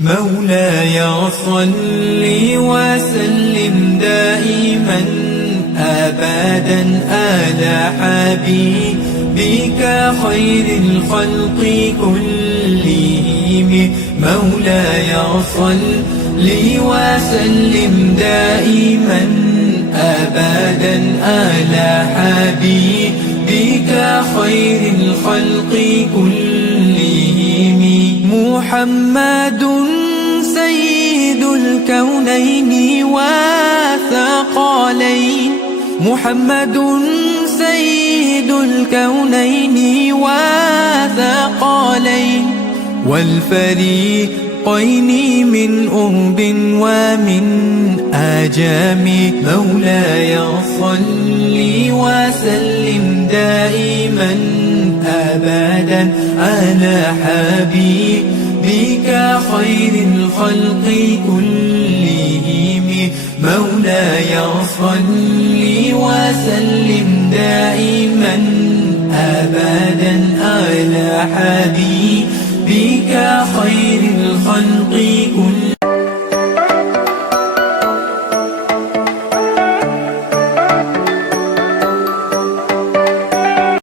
مولاي صل وسلم دائما أبدا على حبيبك خير الخلق كلهم. مولاي صل وسلم دائما أبدا على حبيبك خير الخلق كلهم. محمد سيد الكونين والثقلين. محمد سيد الكونين والثقلين والفريقين من أرب ومن أجام. مولاي صل وسلم دائما أبدا على حبيبك خير الخلق كلهم. مولاي صل وسلم دائما أبدا على حبيبك خير الخلق كلهم.